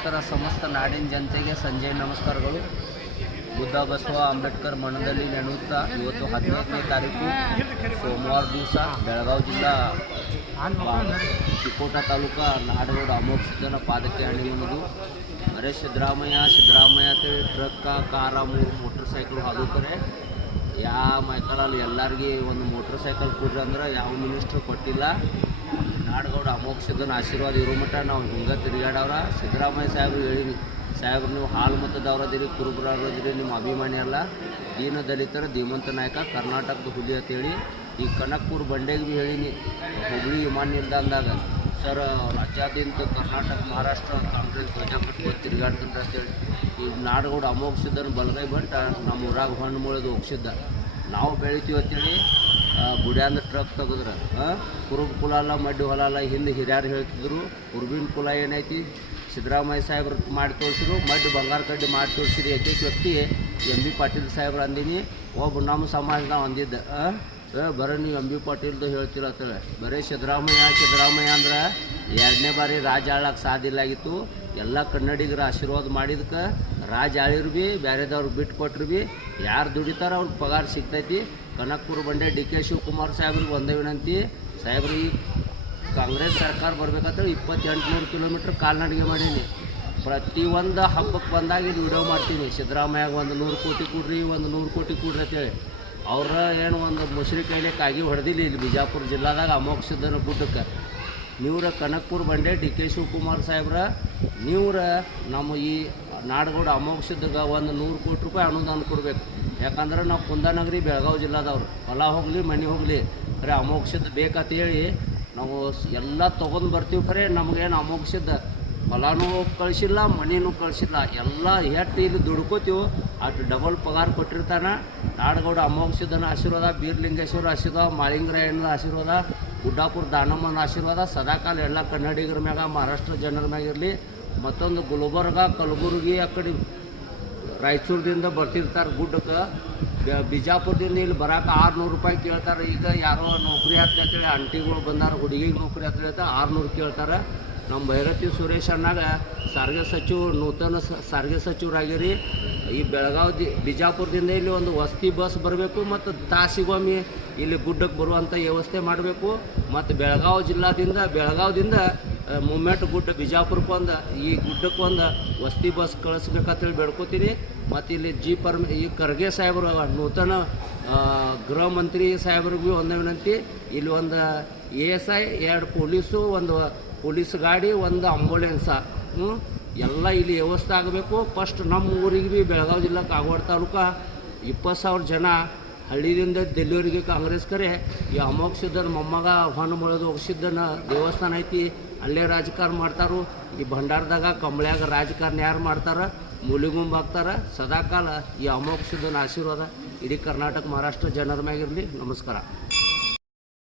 ನಮಸ್ಕಾರ. ಸಮಸ್ತ ನಾಡಿನ ಜನತೆಗೆ ಸಂಜೆ ನಮಸ್ಕಾರಗಳು. ಬುದ್ಧ ಬಸವ ಅಂಬೇಡ್ಕರ್ ಮಣ್ಣದಲ್ಲಿ ನೆನೆಯುತ್ತಾ ಇವತ್ತು 15ನೇ ತಾರೀಕು ಸೋಮವಾರ ದಿವಸ ಬೆಳಗಾವಿ ಜಿಲ್ಲಾ ತಿಕೋಟಾ ತಾಲೂಕಾ ನಾಡಗೌಡ ಅಮೋಘ ಸಿದ್ದನ ಪಾದಕ್ಕೆ ಅಣಿಯುವುದು. ಅರೆ ಸಿದ್ದರಾಮಯ್ಯ ಟ್ರಕ್ಕ ಕಾರ ಮೋಟರ್ ಸೈಕಲ್ ಹಾಕೋತಾರೆ. ಯಾವ ಮೈಕಲಲ್ಲಿ ಎಲ್ಲರಿಗೆ ಒಂದು ಮೋಟರ್ ಸೈಕಲ್ ಕೊಡ್ರಿ ಅಂದ್ರೆ ಯಾವ ಮಿನಿಸ್ಟ್ರು ಕೊಟ್ಟಿಲ್ಲ. ನಾಡಗೌಡ ಅಮೋಘ ಸಿದ್ದನ ಆಶೀರ್ವಾದ ಇರೋ ಮಟ್ಟ ನಾವು ಹಿಂಗೆ ತಿರುಗಾಡವ್ರ. ಸಿದ್ದರಾಮಯ್ಯ ಸಾಹೇಬ್ರು ಹೇಳೀನಿ, ಸಾಹೇಬ್ರು ನೀವು ಹಾಳು ಮತದವ್ರದಿರಿ, ಕುರುಬರದಿರಿ, ನಿಮ್ಮ ಅಭಿಮಾನಿ ಅಲ್ಲ, ದೀನ ದಲಿತರ ಧೀಮಂತ ನಾಯಕ, ಕರ್ನಾಟಕದ ಹುಲಿ ಅಂತೇಳಿ. ಈ ಕನಕಪುರ ಬಂಡೆಗೆ ಭೀ ಹೇಳೀನಿ, ಹುಬ್ಬಳ್ಳಿ ವಿಮಾನ ನಿಲ್ದಾಣದಾಗ ಸರ್ ರಾಜ್ಯಾದ್ಯಂತ ಕರ್ನಾಟಕ ಮಹಾರಾಷ್ಟ್ರ ಕಾಂಗ್ರೆಸ್ ಧ್ವಜ ಕಟ್ಕೊಂಡು ತಿರುಗಾಡ್ತಾರೆ ಅಂತೇಳಿ. ಈ ನಾಡಗೌಡ ಅಮೋಘ ಸಿದ್ದನ ಬಲಗೈ ಬಂಟ ನಮ್ಮ ಊರಾಗ ಹಣ್ಣು ಮುಳಿದು ಹೋಗ್ಸಿದ್ದ. ನಾವು ಬೆಳಿತೀವಿ ಅಂತೇಳಿ ಗುಡ್ಯಾಂದ ಟ್ರಕ್ ತೆಗೆದ್ರೆ ಕುರುಬ ಕುಲ ಅಲ್ಲ, ಮಡ್ಡಿ ಹೊಲ ಅಲ್ಲ. ಹಿಂದೆ ಹಿರಿಯರು ಹೇಳ್ತಿದ್ರು ಕುರುಬಿನ ಕುಲ ಏನೈತಿ ಸಿದ್ದರಾಮಯ್ಯ ಸಾಹೇಬ್ರು ಮಾಡಿ ತೋರಿಸಿದ್ರು, ಮಡ್ಡಿ ಬಂಗಾರ ಕಡ್ಡಿ ಮಾಡಿ ತೋರಿಸಿರಿ. ಏಕೈಕ ವ್ಯಕ್ತಿ ಎಂ ಬಿ ಪಾಟೀಲ್ ಸಾಹೇಬ್ರು ಅಂದಿನಿ. ಒಬ್ಬ ನಮ್ಮ ಸಮಾಜ ಅಂದಿದ್ದ ಬರೀ ನೀವು ಎಂ ಬಿ ಪಾಟೀಲ್ದು ಹೇಳ್ತಿರ ಅಂತೇಳಿ. ಬರೀ ಸಿದ್ದರಾಮಯ್ಯ ಅಂದ್ರೆ 2ನೇ ಬಾರಿ ರಾಜ ಆಳಕ್ಕೆ ಸಾಧಿಲಾಗಿತ್ತು. ಎಲ್ಲ ಕನ್ನಡಿಗರ ಆಶೀರ್ವಾದ ಮಾಡಿದಕ್ಕೆ ರಾಜ ಆಳಿರು ಭೀ ಬೇರೆದವ್ರಿಗೆ ಬಿಟ್ಟು ಕೊಟ್ಟರು ಭೀ ಯಾರು ದುಡಿತಾರ ಅವ್ರಿಗೆ ಪಗಾರ ಸಿಗ್ತೈತಿ. ಕನಕಪುರ ಬಂಡೆ ಡಿ.ಕೆ. ಶಿವಕುಮಾರ್ ಸಾಹೇಬ್ರಿಗೆ ಒಂದೇ ವಿನಂತಿ, ಸಾಹೇಬ್ರಿಗೆ ಕಾಂಗ್ರೆಸ್ ಸರ್ಕಾರ ಬರ್ಬೇಕಂತೇಳಿ 2800 ಕಿಲೋಮೀಟ್ರ್ ಕಾಲ್ನಡಿಗೆ ಮಾಡೀನಿ. ಪ್ರತಿಯೊಂದು ಹಬ್ಬಕ್ಕೆ ಬಂದಾಗ ಇದು ವಿಡಿಯೋ ಮಾಡ್ತೀನಿ. ಸಿದ್ದರಾಮಯ್ಯಗೆ 100 ಕೋಟಿ ಕೊಡ್ರಿ, 100 ಕೋಟಿ ಕೊಡ್ರಿ ಅಂತೇಳಿ. ಅವ್ರ ಏನು ಒಂದು ಮುಸ್ರಿ ಕೈಲಿ ಕಾಗಿ ಹೊಡೆದಿಲ್ಲ ಇಲ್ಲಿ ಬಿಜಾಪುರ ಜಿಲ್ಲಾದಾಗ ಅಮೋಘ ಸಿದ್ದನ ಗುಡ್ಡಕ್ಕೆ. ನೀವ್ರ ಕನಕಪುರ ಬಂಡೆ ಡಿ.ಕೆ. ಶಿವಕುಮಾರ್ ಸಾಹೇಬ್ರ ನೀವ್ರ ನಮ್ಮ ಈ ನಾಡಗೌಡ ಅಮೋಘ ಸಿದ್ದಗೆ 100 ಕೋಟಿ ರೂಪಾಯಿ ಅನುದಾನ ಕೊಡ್ಬೇಕು. ಯಾಕಂದ್ರೆ ನಾವು ಕುಂದಾನಗರಿ ಬೆಳಗಾವಿ ಜಿಲ್ಲಾದವ್ರು, ಹೊಲ ಹೋಗಲಿ ಮನೆ ಹೋಗಲಿ ಖರೆ ಅಮೋಘ ಸಿದ್ಧ ಬೇಕಂತೇಳಿ ನಾವು ಎಲ್ಲ ತೊಗೊಂಡು ಬರ್ತೀವಿ. ಖರೆ ನಮಗೇನು ಅಮೋಘ ಸಿದ್ಧ ಹೊಲನೂ ಕಳಿಸಿಲ್ಲ, ಮನೆಯೂ ಕಳಿಸಿಲ್ಲ. ಎಲ್ಲ ಎಷ್ಟು ಇಲ್ಲಿ ದುಡ್ಕೋತೀವಿ ಅಷ್ಟು ಡಬಲ್ ಪಗಾರ ಕೊಟ್ಟಿರ್ತಾನೆ. ನಾಡಗೌಡ ಅಮೋಘ ಸಿದ್ದನ ಆಶೀರ್ವಾದ, ಬೀರ್ಲಿಂಗೇಶ್ವರ ಆಶೀರ್ವಾದ, ಮಾಳಿಂಗರಾಯಣ್ಣನ ಆಶೀರ್ವಾದ, ಗುಡ್ಡಾಪುರ ದಾನಮ್ಮನ ಆಶೀರ್ವಾದ ಸದಾಕಾಲ ಎಲ್ಲ ಕನ್ನಡಿಗರ ಮ್ಯಾಗ, ಮಹಾರಾಷ್ಟ್ರ ಜನರ ಮ್ಯಾಗ ಇರಲಿ. ಮತ್ತೊಂದು ಗುಲ್ಬರ್ಗ, ಕಲಬುರ್ಗಿ, ಆ ಕಡೆ ರಾಯಚೂರದಿಂದ ಬರ್ತಿರ್ತಾರೆ ಗುಡ್ಡಕ್ಕೆ. ಬಿಜಾಪುರದಿಂದ ಇಲ್ಲಿ ಬರೋಕೆ 600 ರೂಪಾಯಿ ಕೇಳ್ತಾರೆ. ಈಗ ಯಾರೋ ನೌಕರಿ ಹತ್ತೇಳಿ ಅಂಟಿಗಳು ಬಂದಾರ, ಹುಡುಗಿಗೆ ನೌಕರಿ ಹತ್ತ 600 ಕೇಳ್ತಾರೆ. ನಮ್ಮ ಭೈರತಿ ಸುರೇಶ್ ಅಣ್ಣಾಗ ಸಾರಿಗೆ ಸಚಿವ, ನೂತನ ಸಾರಿಗೆ ಸಚಿವರಾಗಿರಿ. ಈ ಬೆಳಗಾವಿ ಬಿಜಾಪುರದಿಂದ ಇಲ್ಲಿ ಒಂದು ವಸತಿ ಬಸ್ ಬರಬೇಕು ಮತ್ತು ತಾಸಿಗೊಮ್ಮೆ ಇಲ್ಲಿ ಗುಡ್ಡಕ್ಕೆ ಬರುವಂಥ ವ್ಯವಸ್ಥೆ ಮಾಡಬೇಕು. ಮತ್ತು ಬೆಳಗಾವಿದಿಂದ ಮೂಮೆಂಟ್ ಗುಡ್ಡ ಬಿಜಾಪುರಕ್ಕೊಂದು, ಈ ಗುಡ್ಡಕ್ಕೊಂದು ವಸತಿ ಬಸ್ ಕಳಿಸ್ಬೇಕಂತೇಳಿ ಬೇಡ್ಕೋತೀನಿ. ಮತ್ತು ಇಲ್ಲಿ ಈ ಖರ್ಗೆ ಸಾಹೇಬರು ನೂತನ ಗೃಹ ಮಂತ್ರಿ ಸಾಹೇಬ್ರಿಗೆ ಭೀ ಒಂದೇ ವಿನಂತಿ, ಇಲ್ಲಿ ಒಂದು ASI, 2 ಪೊಲೀಸು, ಒಂದು ಪೊಲೀಸ್ ಗಾಡಿ, ಒಂದು ಆಂಬುಲೆನ್ಸ ಎಲ್ಲ ಇಲ್ಲಿ ವ್ಯವಸ್ಥೆ ಆಗಬೇಕು. ಫಸ್ಟ್ ನಮ್ಮ ಊರಿಗೆ ಭೀ ಬೆಳಗಾವಿ ಜಿಲ್ಲಾ ಕಾಗವಾಡ ತಾಲೂಕು 20,000 ಜನ ಹಳ್ಳಿಯಿಂದ ಡೆಲ್ಲಿವರೆಗೆ ಕಾಂಗ್ರೆಸ್ ಕರೆ. ಈ ಅಮೋಘ ಸಿದ್ದನ ಮೊಮ್ಮಗ ಹೊನ್ನು ಮುಳಿದು ಹೋಗಿಸಿದ್ದನ ದೇವಸ್ಥಾನ ಐತಿ, ಅಲ್ಲೇ ರಾಜಕಾರಣ ಮಾಡ್ತಾರೋ. ಈ ಭಂಡಾರದಾಗ ಕಂಬಳ್ಯಾಗ ರಾಜಕಾರಣ ಯಾರು ಮಾಡ್ತಾರೆ, ಮೂಲಿಗುಂಬ ಹಾಕ್ತಾರೆ. ಸದಾಕಾಲ ಈ ಅಮೋಘ ಸಿದ್ದನ ಆಶೀರ್ವಾದ ಇಡೀ ಕರ್ನಾಟಕ ಮಹಾರಾಷ್ಟ್ರ ಜನರ ಮ್ಯಾಗಿರಲಿ. ನಮಸ್ಕಾರ.